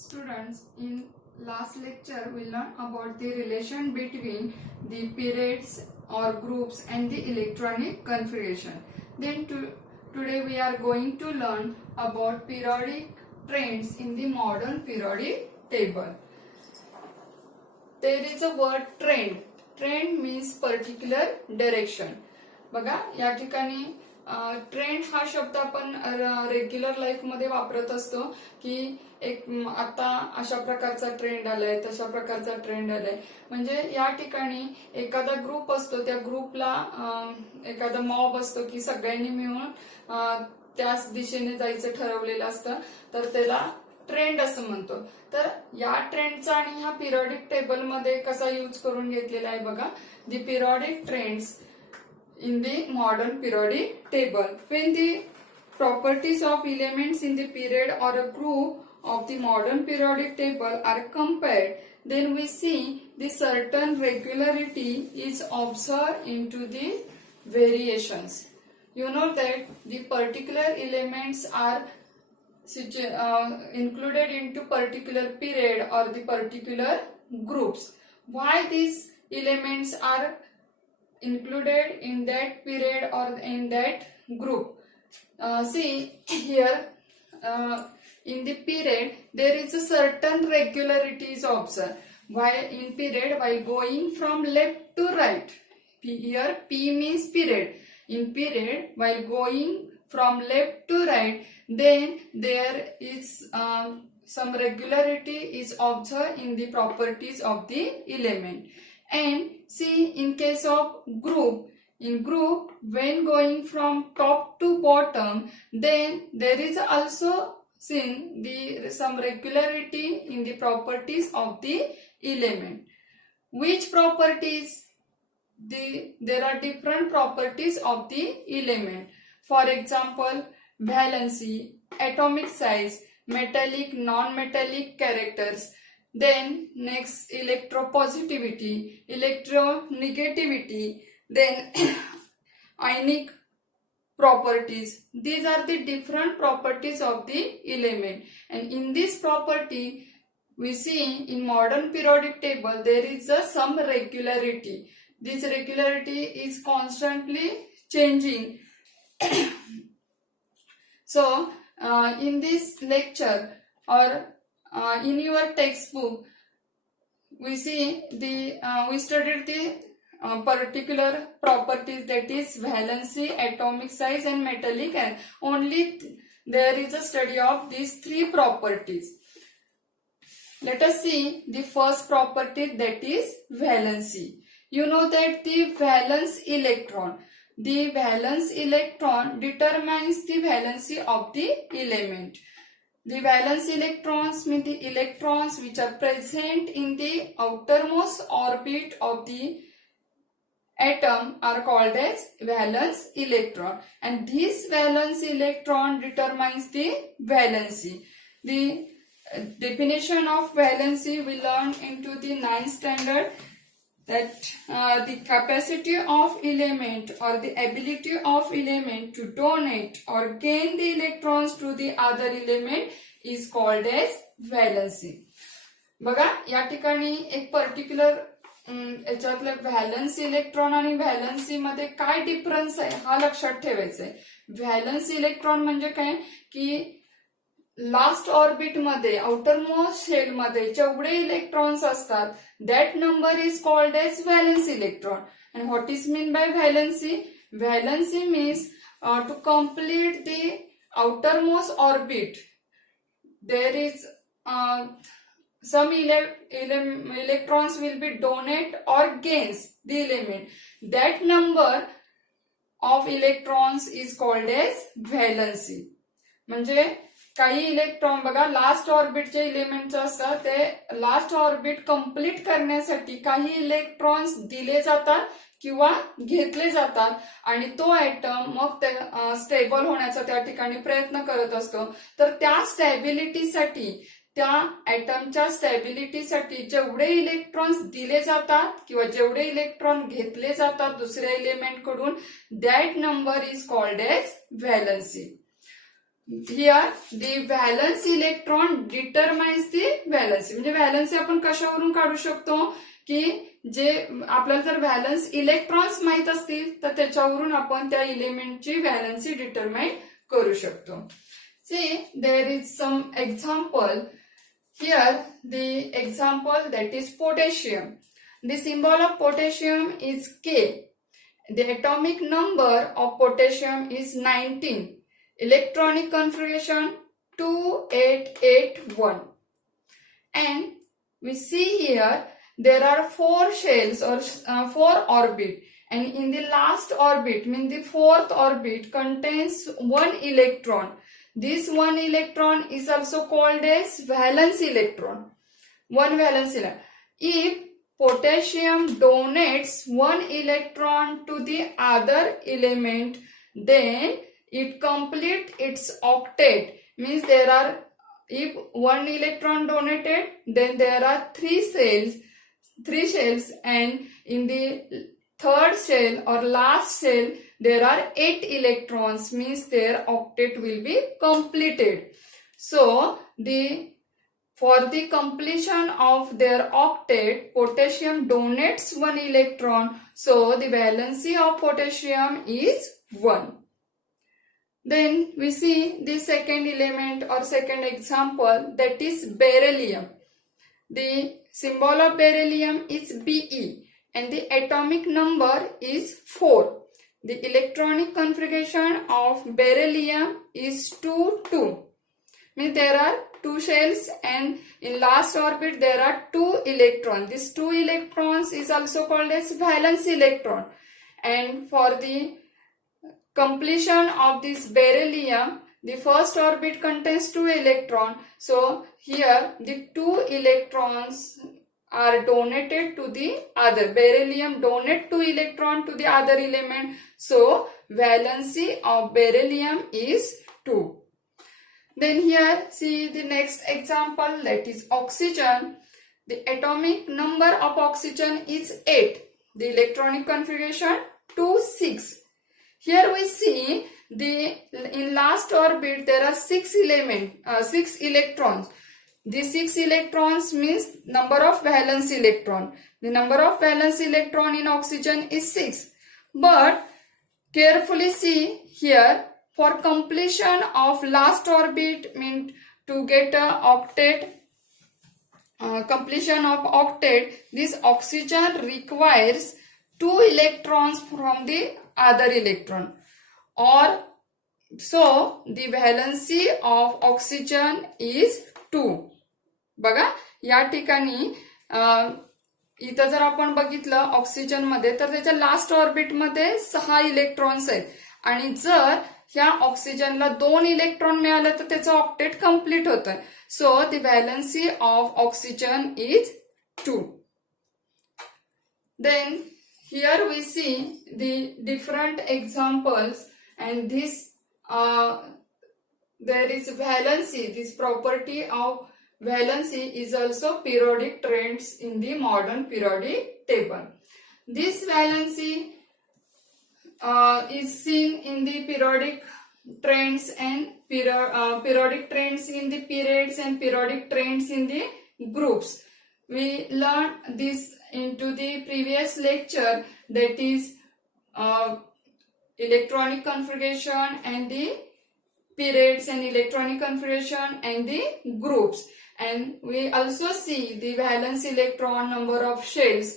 Students, in last lecture we learned about the relation between the periods or groups and the electronic configuration. Then today we are going to learn about periodic trends in the modern periodic table. There is a word trend. Trend means particular direction. बघा या ठिकाणी trend हा शब्द आपण regular life मध्ये वापरत असतो की एक आता अशा प्रकारचा ट्रेंड आलाय तशा प्रकारचा ट्रेंड आलाय. म्हणजे या ठिकाणी एखादा ग्रुप असतो, त्या ग्रुपला एखादा मॉब असतो की सगळ्यांनी मिळून त्याच दिशेने जायचं ठरवलेलं असतं, तर त्याला ट्रेंड असं म्हणतो. तर या ट्रेंडचा आणि ह्या पिरियडिक टेबल मध्ये कसा यूज करून घेतलेला आहे बघा. The periodic trends in the modern periodic table. When the properties of elements in the period or a group of the modern periodic table are compared, then we see the certain regularity is observed into the variations. You know that the particular elements are included into particular period or the particular groups. Why these elements are included in that period or in that group? See here, in the period there is a certain regularities observed. While in period, while going from left to right, here P means period. In period, while going from left to right, then there is some regularity is observed in the properties of the element. And see, in case of group, in group when going from top to bottom, then there is also seen the some regularity in the properties of the element. Which properties? There are different properties of the element. For example, valency, atomic size, metallic, non-metallic characters. Then next, electropositivity, electronegativity, then ionic properties. These are the different properties of the element, and in this property we see in modern periodic table there is some regularity. This regularity is constantly changing. So in this lecture or in your textbook, we see we studied the particular properties, that is valency, atomic size, and metallic. And only there is a study of these three properties. Let us see the first property, that is valency. You know that the valence electron determines the valency of the element. The valence electrons mean the electrons which are present in the outermost orbit of the atom are called as valence electron, and this valence electron determines the valency. The definition of valency we learned into the 9th standard, that the capacity of element or the ability of element to donate or gain the electrons to the other element is called as valency. बघा या ठिकाणी एक particular याच्यातले valence electron आणि valency मध्ये काय difference आहे हा लक्षात ठेवायचा आहे. व्हॅलन्स इलेक्ट्रॉन म्हणजे काय की लास्ट ऑर्बिट मध्ये, आउटरमोस्ट शेल मध्ये जेवढे इलेक्ट्रॉन्स असतात, that number is called as valence electron. And what is meant by valency? Valency means to complete the outermost orbit, there is some electrons will be donate or gains the element. That number of electrons is called as valency. म्हणजे काही electron बघा last ऑर्बिटचे element असतात, ते last orbit complete करण्यासाठी काही electrons दिले जातात किंवा घेतले जातात, आणि तो ऍटम मग स्टेबल होण्याचा त्या ठिकाणी प्रयत्न करत असतो. तर त्या स्टॅबिलिटीसाठी, त्या ऍटमच्या स्टॅबिलिटीसाठी जेवढे इलेक्ट्रॉन्स दिले जातात किंवा जेवढे इलेक्ट्रॉन घेतले जातात दुसऱ्या एलिमेंट कडून, that number is called as valency. here the valence electron determines the valency. म्हणजे व्हॅलन्सी आपण कशावरून काढू शकतो की जे आपल्याला जर व्हॅलन्स इलेक्ट्रॉन्स माहित असतील तर त्याच्यावरून आपण त्या इलेमेंटची व्हॅलन्सी डिटरमाइन करू शकतो. See, there is some example. Here the example that is potassium. The symbol of potassium is K. The atomic number of potassium is 19. Electronic configuration 2881. And we see here there are 4 shells or 4 orbit, and in the last orbit, means the 4th orbit, contains 1 electron. This 1 electron is also called as valence electron. 1 valence electron. If potassium donates 1 electron to the other element, then it completes its octet. Means there are, if 1 electron donated, then there are 3 shells, and in the third shell or last shell there are 8 electrons, means their octet will be completed. So for the completion of their octet, potassium donates 1 electron, so the valency of potassium is 1. Then we see the second element or second example, that is beryllium. The symbol of beryllium is Be, and the atomic number is 4. The electronic configuration of beryllium is 2-2. Means there are 2 shells, and in last orbit there are 2 electrons. These 2 electrons is also called as valence electron. And for the completion of this beryllium, the first orbit contains 2 electrons. So here the 2 electrons are donated to the other. Beryllium donate 2 electrons to the other element. So valency of beryllium is 2. Then here see the next example, that is oxygen. The atomic number of oxygen is 8. The electronic configuration 2-6. Here we see in last orbit there are 6 electrons. The 6 electrons means number of valence electron. The number of valence electron in oxygen is 6. But carefully see here, for completion of last orbit, means to get a octet, completion of octet, this oxygen requires 2 electrons from the other electron, or so the valency of oxygen is 2. बघा या ठिकाणी इथं जर आपण बघितलं oxygen मध्ये तर त्याच्या लास्ट ऑर्बिट मध्ये 6 इलेक्ट्रॉन्स आहेत, आणि जर ह्या ऑक्सिजनला 2 इलेक्ट्रॉन मिळालं तर त्याचं ऑक्टेट कम्प्लीट होतंय. So the valency of oxygen is 2. Then here we see the different examples, and this there is valency. This property of valency is also periodic trends in the modern periodic table. This valency is seen in the periodic trends and periodic trends in the periods and periodic trends in the groups. We learned this into the previous lecture, that is electronic configuration and the periods, and electronic configuration and the groups. And we also see the valence electron, number of shells,